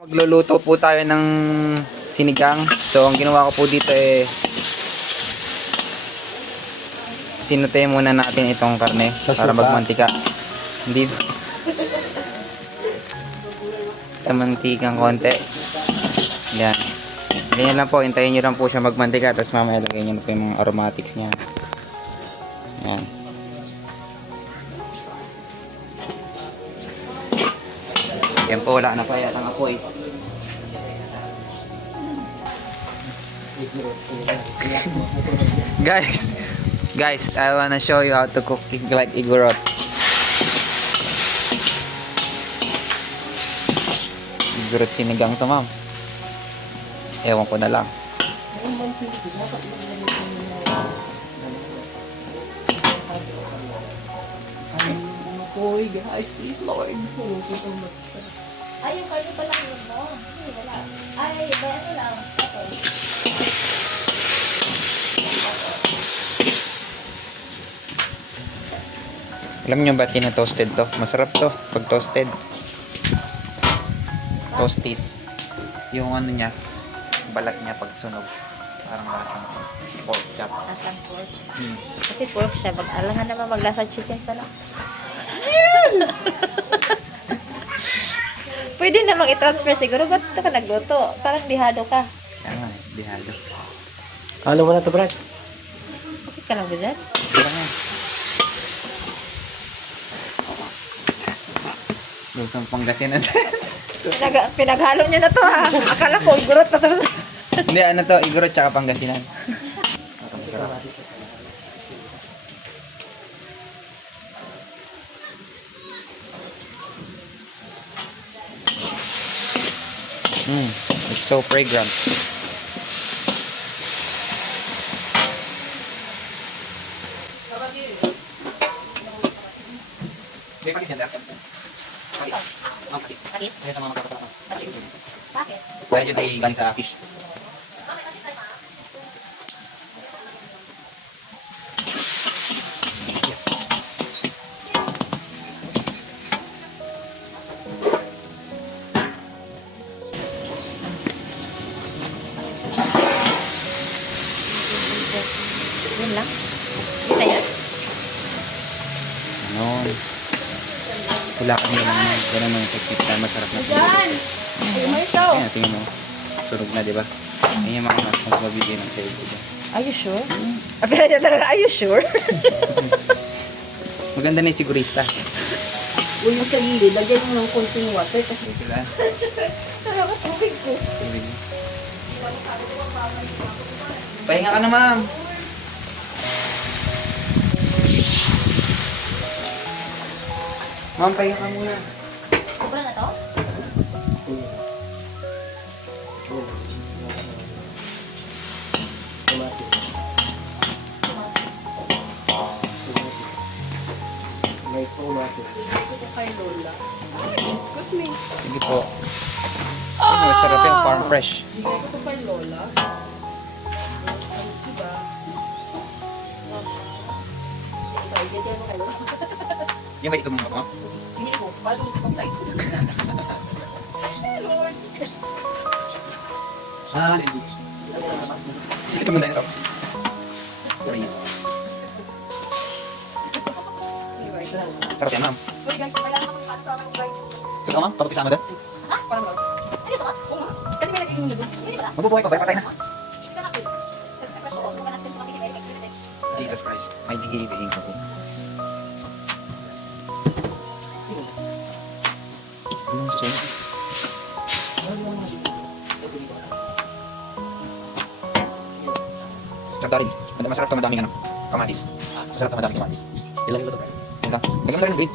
Magluluto po tayo ng sinigang. So ang ginawa ko po dito sinute muna natin itong karne para magmantika. Hindi mantikang konti. Yan. Ganyan lang po, hintayin nyo lang po siya magmantika, tapos mamaya lagay nyo na po yung mga aromatics niya. Yan. Yan po, wala na pa yata ang apoy. Guys, I wanna show you how to cook like igorot. Igorot sinigang to, ma'am. Ewan ko na lang. Boy, guys, please, Lord. Ay, yung karne pa lang yun mo. Hindi, wala. Ay, ba ano lang. Okay. Alam nyo ba tina-toasted to? Masarap to pag toasted. Toasties. Yung ano niya, balat niya pag sunog. Parang lasang pork chop. Asang pork. Hmm. Kasi pork siya. Alangan naman maglasa chicken sana. Pwede namang i-transfer siguro. Ba't ito ka nagluto? Parang dihado ka. Kaya nga, bihado. Ano mo na to, Brad? Okay ka lang ba dyan? Kaya nga. Lutong Pangasinan. Pinaghalo niya na to ha. Akala ko, igurot na to. Hindi, ano to, igorot tsaka Pangasinan. It's so fragrant. Patis? Bakit? Dahil yun ay galing sa fish. Yun lang. Kita yan? Ganon. Wala kami lang yan. Ganun ang technique tayo. Masarap na ito. Ay, may ito. Ayan, tingnan mo. Sunog na, di ba? Ayan yung mga mas mabigay ng sa'yo. Diba? Are you sure? Pero siya talaga, are you sure? Maganda na yung sigurista. Huwag mo sa gilid, lagyan mo ng konting water. Kasi Okay sila. Talaga, tubig ko. Pahinga ka na, ma'am. Ma'am, pahinga ka muna. Sobra na to? may tomato. Ito kay Lola. Ay, excuse me. Sige po. Ano, masarap yung farm fresh. Ito kay Lola. Diba? Ay, bigyan mo kayo. Yung ba ito mga ma'am? Hindi ko, paano ito pang sa'yo? Lord. Ito muna yung sauce. Please. Sarap yan, ma'am. Uy, guys, kailangan ko paano sa akin, guys. Ito ka, ma'am? Papapisama doon? Ha? Parang ba? Seryoso ka? Oo nga. Kasi may naging nito. Hindi pala. Mabubuhay pa ba? Patay na. Hindi ka nakit. Nagka-fresh ko. Huwag ka natin sa makikita. Jesus Christ. May gigibigin ko po. Yung sauce. Sarap rin. Masarap to, madaming ano. Kamatis. Masarap to, madaming kamatis. Ilang ito, bro? Yan lang. Maganda rin, babe.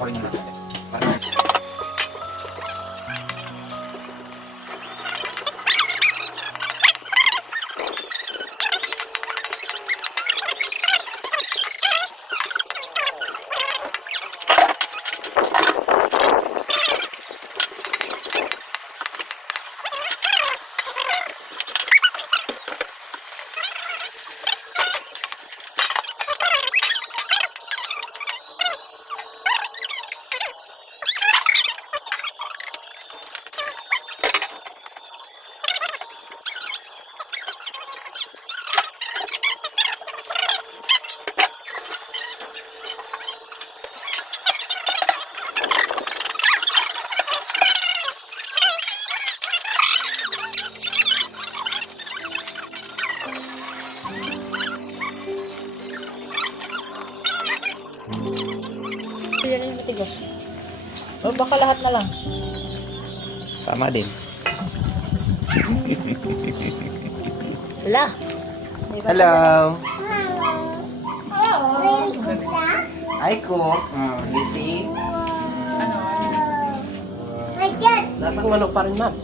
Orin yung natin. Parang Yan yung matigas. O baka lahat na lang. Tama din. Wala. Hello! Hello. Hi, Cook. You see? Lasang manok pa rin, ma'am.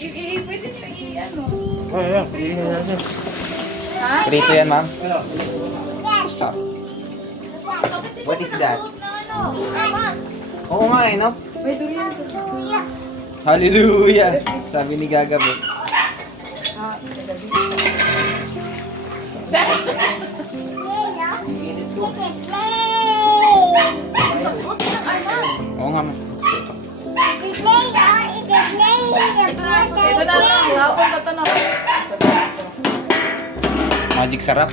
Pwede nyo i-ano. Ayan, hihingi natin. Prito yan, ma'am. Ano? Stop. What is that? Na ano? Oo nga eh, no? May durian. Hallelujah! Sabi ni Gagabi. Ah, nagabi. Pagsuot ng armas. Oo nga, ma'am. Ito na lang. Hapon ba ito na? Sa dito. Magic sarap.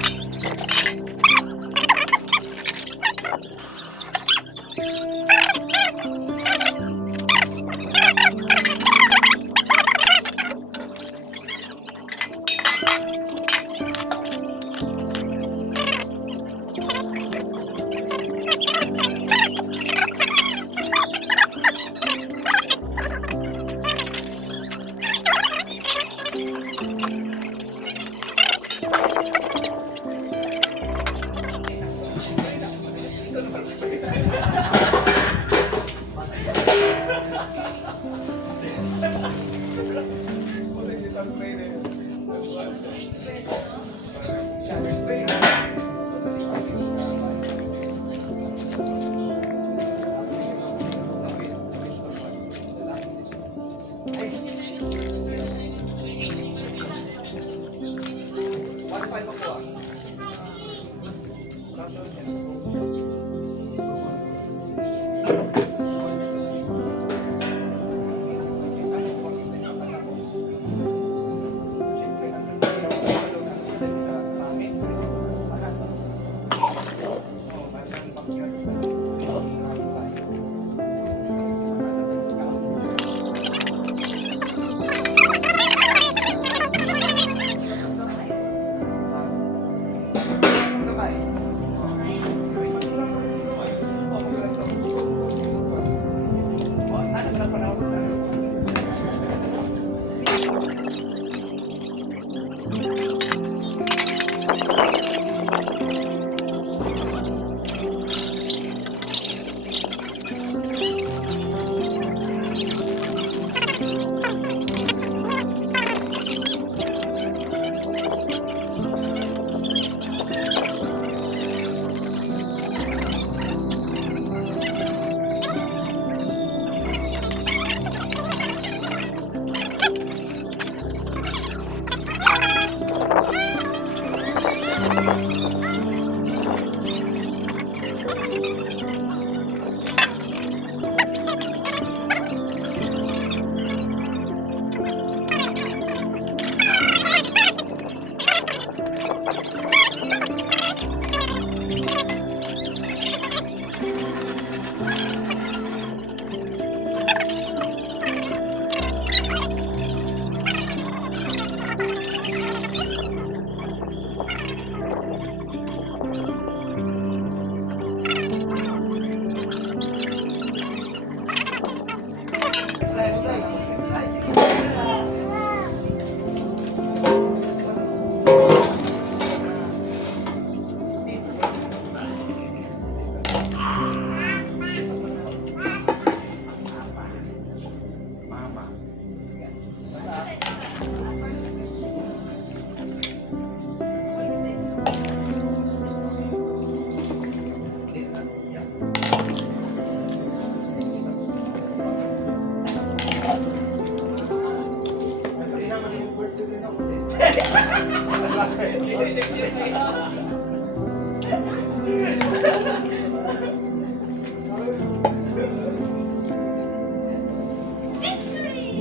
Victory!